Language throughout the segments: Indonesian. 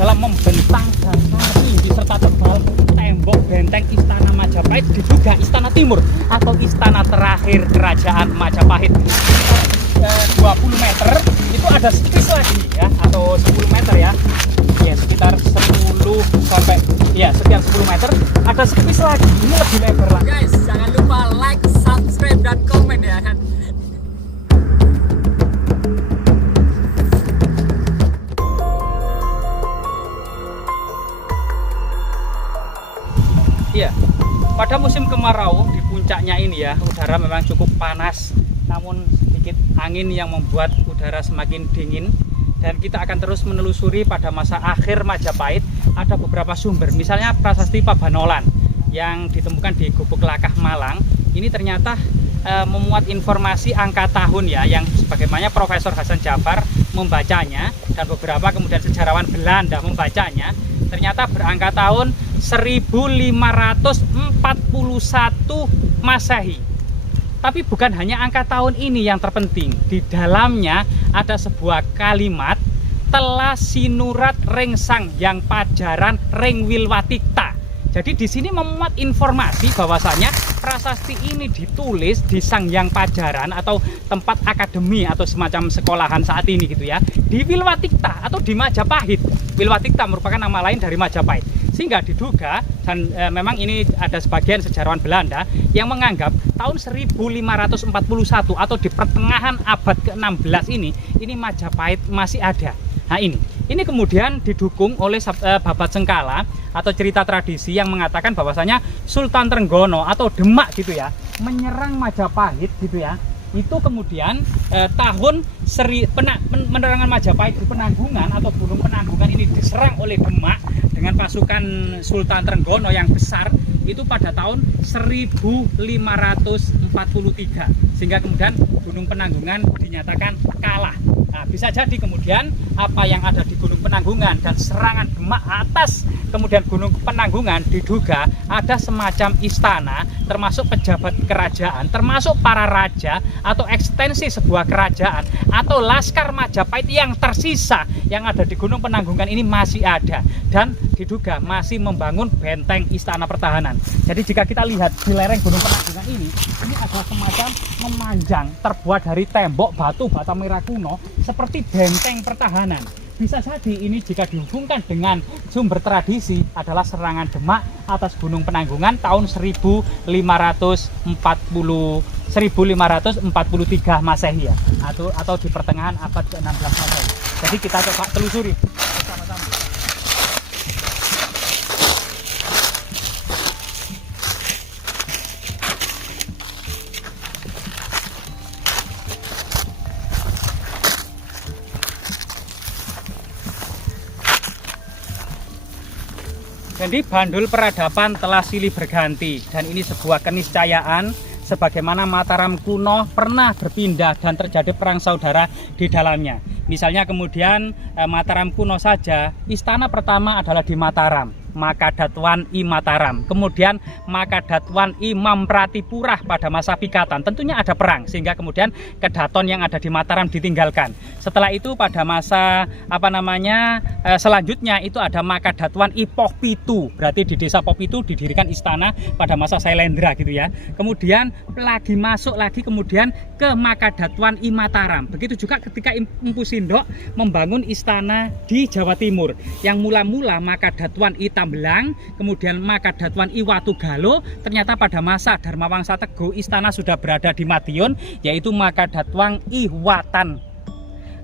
adalah membentang dasar tinggi serta tebal tembok benteng Istana Majapahit, diduga Istana Timur atau istana terakhir Kerajaan Majapahit. 20 meter itu ada space lagi ya, atau 10 meter ya. Ya sekitar 10 sampai ya sekitar 10 meter ada space lagi. Ini lebih lebar lagi. Guys, jangan lupa like, subscribe dan komen ya kan. Iya, pada musim kemarau di puncaknya ini ya, udara memang cukup panas, namun sedikit angin yang membuat udara semakin dingin. Dan kita akan terus menelusuri pada masa akhir Majapahit. Ada beberapa sumber, misalnya prasasti Pabanolan yang ditemukan di Gubuk Lakah Malang. Ini ternyata memuat informasi angka tahun ya, yang sebagaimana Profesor Hasan Jafar membacanya dan beberapa kemudian sejarawan Belanda membacanya. Ternyata berangka tahun 1541 Masehi. Tapi bukan hanya angka tahun ini yang terpenting. Di dalamnya ada sebuah kalimat, telah sinurat ring sang yang pajaran ring Wilwatikta. Jadi di sini memuat informasi bahwasanya prasasti ini ditulis di Sangyang Pajaran atau tempat akademi atau semacam sekolahan saat ini gitu ya, di Wilwatikta atau di Majapahit. Wilwatikta merupakan nama lain dari Majapahit. Sehingga diduga, dan memang ini ada sebagian sejarawan Belanda yang menganggap tahun 1541 atau di pertengahan abad ke-16 ini Majapahit masih ada. Nah ini kemudian didukung oleh Babat Sengkala atau cerita tradisi yang mengatakan bahwasanya Sultan Trenggono atau Demak gitu ya menyerang Majapahit gitu ya. Itu kemudian tahun penerangan Majapahit di Penanggungan atau Gunung Penanggungan ini diserang oleh Demak dengan pasukan Sultan Trenggono yang besar itu pada tahun 1543, sehingga kemudian Gunung Penanggungan dinyatakan kalah. Nah, bisa jadi kemudian apa yang ada di Gunung Penanggungan dan serangan Demak atas kemudian Gunung Penanggungan diduga ada semacam istana, termasuk pejabat kerajaan, termasuk para raja atau ekstensi sebuah kerajaan atau laskar Majapahit yang tersisa yang ada di Gunung Penanggungan ini masih ada dan diduga masih membangun benteng istana pertahanan. Jadi jika kita lihat di lereng Gunung Penanggungan ini ada semacam memanjang terbuat dari tembok batu bata merah kuno seperti benteng pertahanan. Bisa jadi ini jika dihubungkan dengan sumber tradisi adalah serangan Demak atas Gunung Penanggungan tahun 1543 Masehi ya, atau di pertengahan abad ke-16 Masehi. Jadi kita coba telusuri bersama-sama. Jadi bandul peradaban telah silih berganti dan ini sebuah keniscayaan sebagaimana Mataram kuno pernah berpindah dan terjadi perang saudara di dalamnya. Misalnya kemudian Mataram kuno saja, istana pertama adalah di Mataram, Makadatuan I Mataram. Kemudian Makadatuan I Mampratipurah pada masa Pikatan. Tentunya ada perang sehingga kemudian Kedaton yang ada di Mataram ditinggalkan. Setelah itu pada masa selanjutnya itu ada Makadatuan I Pohpitu. Berarti di desa Pohpitu didirikan istana pada masa Sailendra gitu ya. Kemudian lagi masuk lagi kemudian ke Makadatuan I Mataram. Begitu juga ketika Empu Sindok membangun istana di Jawa Timur. Yang mula-mula Makadatuan I Tambelang, kemudian Makadatuan I Watugalo, ternyata pada masa Dharmawangsa Teguh istana sudah berada di Madiun, yaitu Makadatuan I Watan,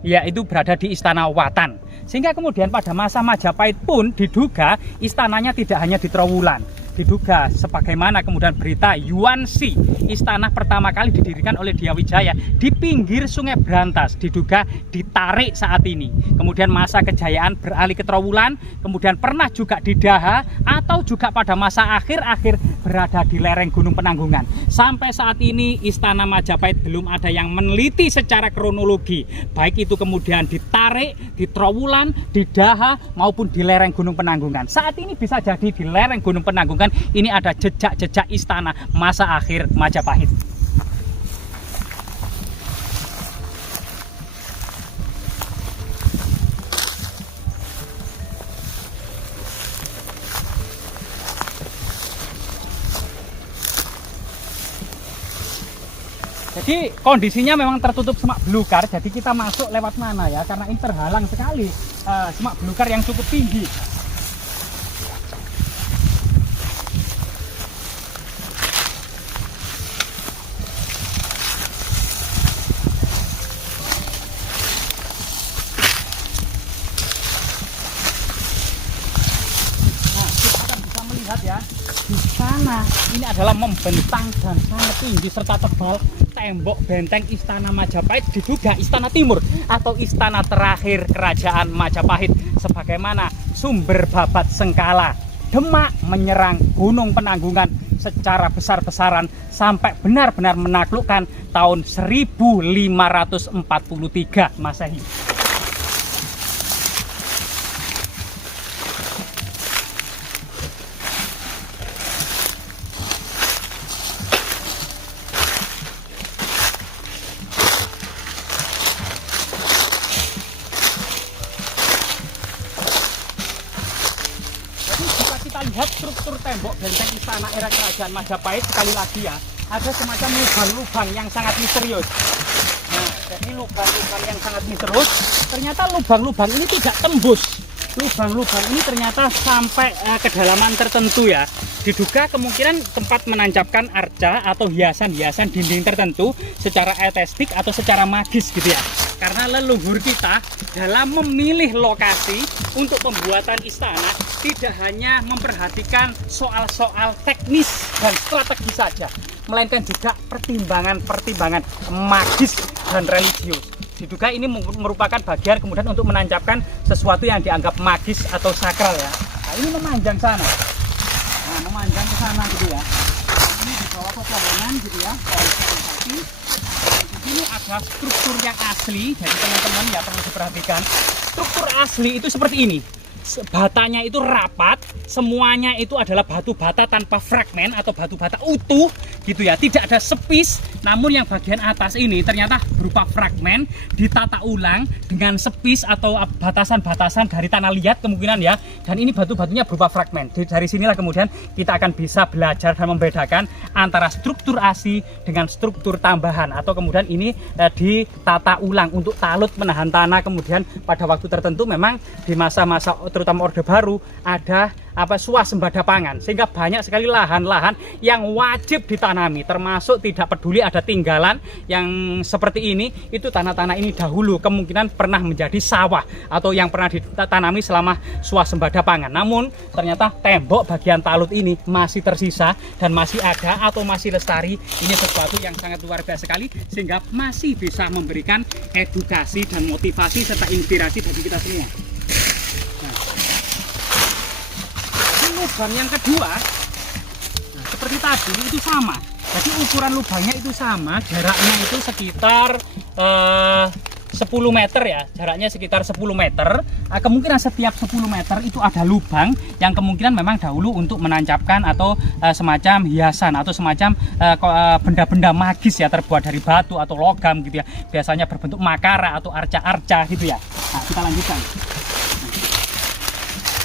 yaitu berada di Istana Watan. Sehingga kemudian pada masa Majapahit pun diduga istananya tidak hanya di Trowulan. Diduga sebagaimana kemudian berita Yuansi, istana pertama kali didirikan oleh Diyawijaya di pinggir Sungai Brantas, diduga ditarik saat ini. Kemudian masa kejayaan beralih ke Trowulan, kemudian pernah juga di Daha atau juga pada masa akhir-akhir berada di lereng Gunung Penanggungan. Sampai saat ini istana Majapahit belum ada yang meneliti secara kronologi, baik itu kemudian ditarik di Trowulan, di Daha maupun di lereng Gunung Penanggungan. Saat ini bisa jadi di lereng Gunung Penanggungan ini ada jejak-jejak istana masa akhir Majapahit. Jadi kondisinya memang tertutup semak belukar, jadi kita masuk lewat mana ya, karena ini terhalang sekali semak belukar yang cukup tinggi. Nah, kita akan bisa melihat ya, di sana ini adalah membentang dan sangat tinggi serta tebal tembok benteng Istana Majapahit, diduga Istana Timur atau istana terakhir Kerajaan Majapahit, sebagaimana sumber babat Sengkala. Demak menyerang Gunung Penanggungan secara besar-besaran sampai benar-benar menaklukkan tahun 1543 Masehi. Kita lihat struktur tembok benteng istana era Kerajaan Majapahit, sekali lagi ya, ada semacam lubang-lubang yang sangat misterius. Nah, jadi lubang-lubang yang sangat misterius, ternyata lubang-lubang ini tidak tembus. Lubang-lubang ini ternyata sampai kedalaman tertentu ya. Diduga kemungkinan tempat menancapkan arca atau hiasan-hiasan dinding tertentu secara estetik atau secara magis gitu ya. Karena leluhur kita dalam memilih lokasi untuk pembuatan istana tidak hanya memperhatikan soal-soal teknis dan strategis saja, melainkan juga pertimbangan-pertimbangan magis dan religius. Diduga ini merupakan bagian kemudian untuk menancapkan sesuatu yang dianggap magis atau sakral ya. Nah, ini memanjang sana. Nah, memanjang ke sana gitu ya. Ini di bawah pepohonan gitu ya. Ini ada struktur yang asli, jadi teman-teman ya perlu diperhatikan. Struktur asli itu seperti ini. Batanya itu rapat, semuanya itu adalah batu bata tanpa fragmen atau batu bata utuh gitu ya, tidak ada sepis. Namun yang bagian atas ini ternyata berupa fragmen ditata ulang dengan sepis atau batasan-batasan dari tanah liat kemungkinan ya, dan ini batu-batunya berupa fragmen. Dari sinilah kemudian kita akan bisa belajar dan membedakan antara struktur asli dengan struktur tambahan, atau kemudian ini ditata ulang untuk talut menahan tanah. Kemudian pada waktu tertentu memang di masa-masa terutama Orde Baru ada swasembada pangan, sehingga banyak sekali lahan-lahan yang wajib ditanami, termasuk tidak peduli ada tinggalan yang seperti ini, itu tanah-tanah ini dahulu kemungkinan pernah menjadi sawah atau yang pernah ditanami selama swasembada pangan. Namun ternyata tembok bagian talut ini masih tersisa dan masih ada atau masih lestari. Ini sesuatu yang sangat luar biasa sekali, sehingga masih bisa memberikan edukasi dan motivasi serta inspirasi bagi kita semua. Lubang yang kedua, nah, seperti tadi itu sama, jadi ukuran lubangnya itu sama, jaraknya itu sekitar 10 meter ya, jaraknya sekitar 10 meter. Kemungkinan setiap 10 meter itu ada lubang yang kemungkinan memang dahulu untuk menancapkan atau semacam hiasan atau semacam benda-benda magis ya, terbuat dari batu atau logam gitu ya, biasanya berbentuk makara atau arca-arca gitu ya. Nah, kita lanjutkan.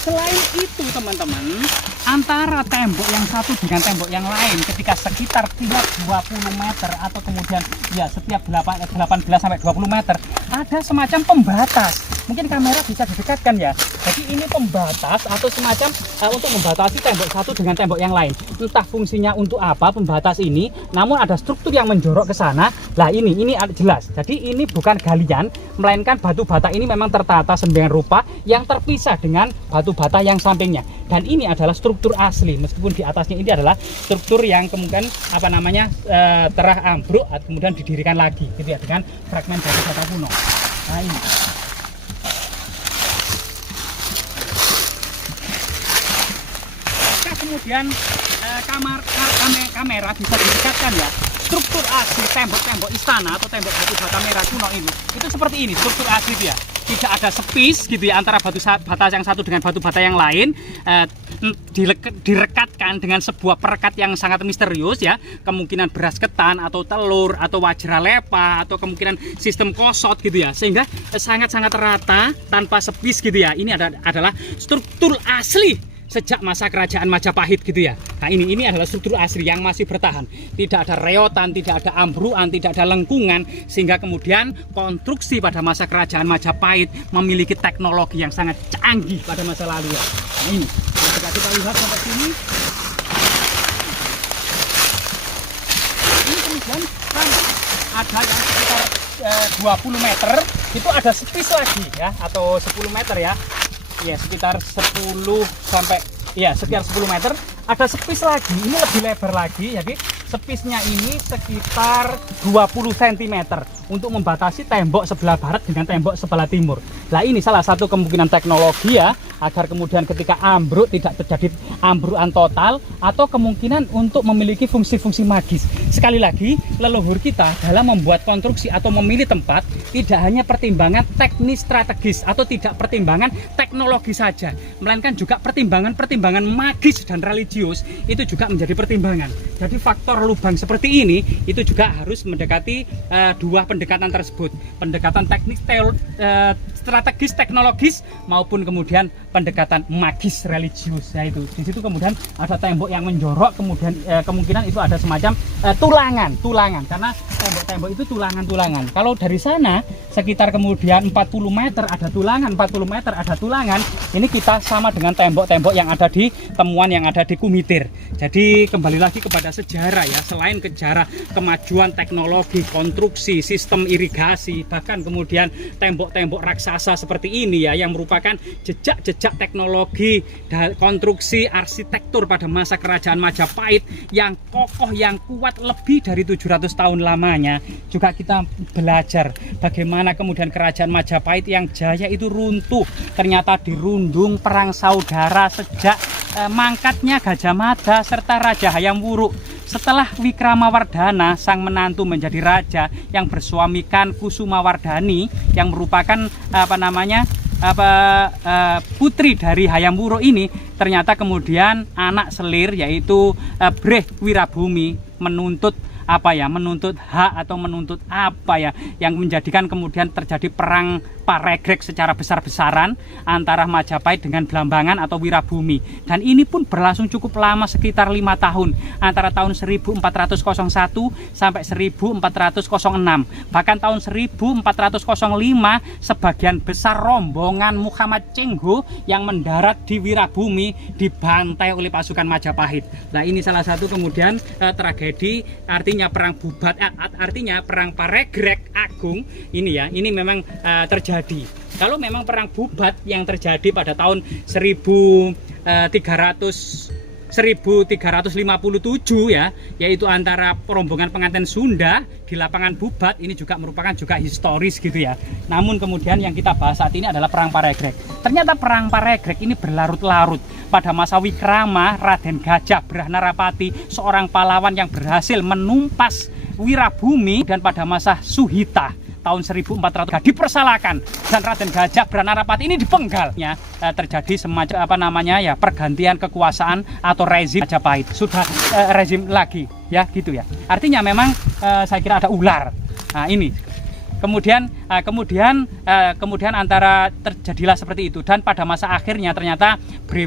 Selain itu teman-teman, antara tembok yang satu dengan tembok yang lain ketika sekitar tiap 20 meter atau kemudian ya setiap 18 sampai 20 meter ada semacam pembatas. Mungkin kamera bisa didekatkan ya. Jadi ini pembatas atau semacam untuk membatasi tembok satu dengan tembok yang lain. Entah fungsinya untuk apa pembatas ini, namun ada struktur yang menjorok ke sana. Lah ini jelas. Jadi ini bukan galian, melainkan batu bata ini memang tertata sedemikian rupa yang terpisah dengan batu bata yang sampingnya. Dan ini adalah struktur asli, meskipun di atasnya ini adalah struktur yang kemudian terah ambruk kemudian didirikan lagi gitu ya, dengan fragmen batu bata kuno. Nah ini. Kemudian kamera bisa didekatkan ya, struktur asli tembok-tembok istana atau tembok batu bata merah kuno ini itu seperti ini struktur asli dia. Tidak ada sepis gitu ya antara batu bata yang satu dengan batu bata yang lain, direkatkan dengan sebuah perekat yang sangat misterius ya, kemungkinan beras ketan atau telur atau wajralepa atau kemungkinan sistem kosot gitu ya, sehingga sangat-sangat rata tanpa sepis gitu ya. Ini adalah struktur asli sejak masa kerajaan Majapahit gitu ya. Nah ini adalah struktur asli yang masih bertahan, tidak ada reotan, tidak ada ambruan, tidak ada lengkungan, sehingga kemudian konstruksi pada masa kerajaan Majapahit memiliki teknologi yang sangat canggih pada masa lalu ya. Nah ini jika kita lihat sampai sini, ini kemudian ada yang sekitar 20 meter itu ada space lagi ya, atau 10 meter ya. Ya sekitar 10 sampai ya sekitar 10 meter ada space lagi, ini lebih lebar lagi, jadi space-nya ini sekitar 20 cm untuk membatasi tembok sebelah barat dengan tembok sebelah timur. Nah ini salah satu kemungkinan teknologi ya, agar kemudian ketika ambruk tidak terjadi ambrukan total, atau kemungkinan untuk memiliki fungsi-fungsi magis. Sekali lagi, leluhur kita dalam membuat konstruksi atau memilih tempat tidak hanya pertimbangan teknis strategis atau tidak pertimbangan teknologi saja, melainkan juga pertimbangan magis dan religius itu juga menjadi pertimbangan. Jadi faktor lubang seperti ini itu juga harus mendekati dua pendekatan tersebut, pendekatan teknis strategis teknologis maupun kemudian pendekatan magis religius. Yaitu di situ kemudian ada tembok yang menjorok, kemudian kemungkinan itu ada semacam tulangan karena tembok-tembok itu tulangan. Kalau dari sana sekitar kemudian 40 meter ada tulangan, 40 meter ada tulangan, ini kita sama dengan tembok-tembok yang ada di temuan yang ada di Kumitir. Jadi kembali lagi kepada sejarah ya, selain sejarah kemajuan teknologi, konstruksi, sistem irigasi, bahkan kemudian tembok-tembok raksasa seperti ini ya, yang merupakan jejak-jejak teknologi dan konstruksi arsitektur pada masa kerajaan Majapahit yang kokoh, yang kuat lebih dari 700 tahun lamanya. Juga kita belajar bagaimana kemudian kerajaan Majapahit yang jaya itu runtuh, ternyata dirundung perang saudara sejak mangkatnya Gajah Mada serta Raja Hayam Wuruk. Setelah Wikramawardhana sang menantu menjadi raja yang bersuamikan Kusumawardhani yang merupakan putri dari Hayam Wuruk ini, ternyata kemudian anak selir yaitu Breh Wirabumi menuntut hak atau menuntut yang menjadikan kemudian terjadi perang paregrek secara besar-besaran antara Majapahit dengan Blambangan atau Wirabumi, dan ini pun berlangsung cukup lama, sekitar 5 tahun, antara tahun 1401 sampai 1406. Bahkan tahun 1405 sebagian besar rombongan Muhammad Cengho yang mendarat di Wirabumi dibantai oleh pasukan Majapahit. Nah ini salah satu kemudian tragedi, artinya perang bubat, artinya perang paregrek agung ini ya, ini memang terjadi. Kalau memang perang bubat yang terjadi pada tahun 1357 ya, yaitu antara rombongan pengantin Sunda di lapangan Bubat, ini juga merupakan juga historis gitu ya. Namun kemudian yang kita bahas saat ini adalah perang paregrek. Ternyata perang paregrek ini berlarut-larut. Pada masa Wikrama, Raden Gajah Brahnarapati, seorang pahlawan yang berhasil menumpas Wirabumi, dan pada masa Suhita tahun 1400 dipersalahkan dan Raden Gajah Brahnarapati ini dipenggalnya, terjadi semacam pergantian kekuasaan atau rezim Majapahit, sudah rezim lagi ya gitu ya. Artinya memang saya kira ada ular. Nah ini kemudian antara terjadilah seperti itu, dan pada masa akhirnya ternyata Bre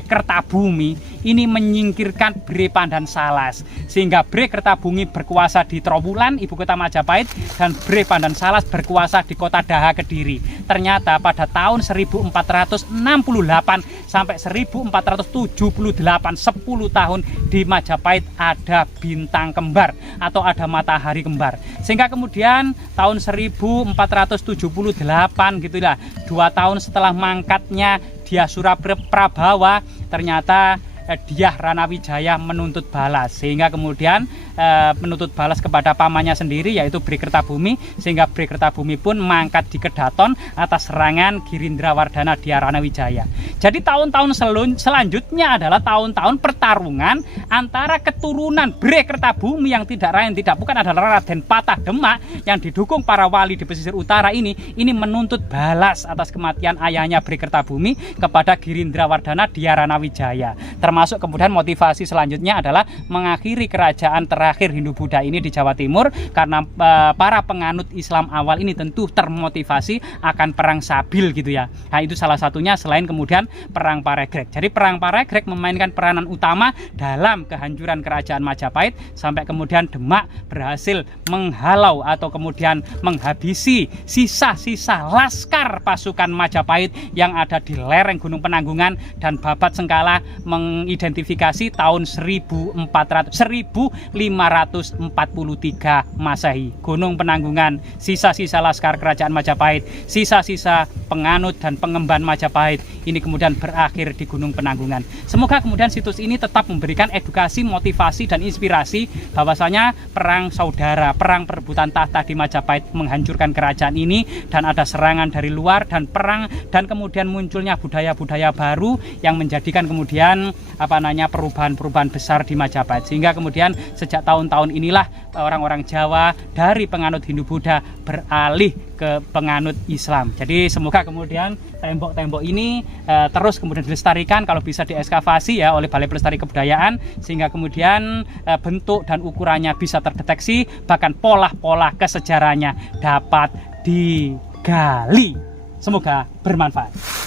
Kertabumi ini menyingkirkan Bre Pandan Salas, sehingga Bre Kertabumi berkuasa di Trowulan, ibu kota Majapahit, dan Bre Pandan Salas berkuasa di kota Daha Kediri. Ternyata pada tahun 1468 sampai 1478, 10 tahun di Majapahit ada bintang kembar atau ada matahari kembar, sehingga kemudian tahun 1478 gitulah, 2 tahun setelah mangkatnya Dyasura Prabawa, ternyata Dyah Ranawijaya menuntut balas, sehingga kemudian menuntut balas kepada pamannya sendiri yaitu Bre Kertabumi, sehingga Bre Kertabumi pun mangkat di Kedaton atas serangan Girindrawardhana Dyah Ranawijaya. Jadi tahun-tahun selanjutnya adalah tahun-tahun pertarungan antara keturunan Bre Kertabumi yang tidak lain tidak bukan adalah Raden Patah Demak yang didukung para wali di pesisir utara ini menuntut balas atas kematian ayahnya Bre Kertabumi kepada Girindrawardhana Dyah Ranawijaya. Termasuk kemudian motivasi selanjutnya adalah mengakhiri kerajaan terakhir Hindu-Buddha ini di Jawa Timur, karena para penganut Islam awal ini tentu termotivasi akan perang Sabil gitu ya. Nah itu salah satunya, selain kemudian Perang Paregreg. Jadi Perang Paregreg memainkan peranan utama dalam kehancuran kerajaan Majapahit sampai kemudian Demak berhasil menghalau atau kemudian menghabisi sisa-sisa laskar pasukan Majapahit yang ada di lereng Gunung Penanggungan, dan Babat Sengkala mengidentifikasi tahun 1543 Masehi. Gunung Penanggungan, sisa-sisa laskar kerajaan Majapahit, sisa-sisa penganut dan pengemban Majapahit ini kemudian berakhir di Gunung Penanggungan. Semoga kemudian situs ini tetap memberikan edukasi, motivasi dan inspirasi bahwasanya perang saudara, perang perebutan tahta di Majapahit menghancurkan kerajaan ini, dan ada serangan dari luar dan perang, dan kemudian munculnya budaya-budaya baru yang menjadikan kemudian perubahan-perubahan besar di Majapahit, sehingga kemudian sejak tahun-tahun inilah orang-orang Jawa dari penganut Hindu-Buddha beralih ke penganut Islam. Jadi semoga kemudian tembok-tembok ini terus kemudian dilestarikan, kalau bisa diekskavasi ya oleh Balai Pelestari Kebudayaan, sehingga kemudian bentuk dan ukurannya bisa terdeteksi, bahkan pola-pola kesejarahnya dapat digali. Semoga bermanfaat.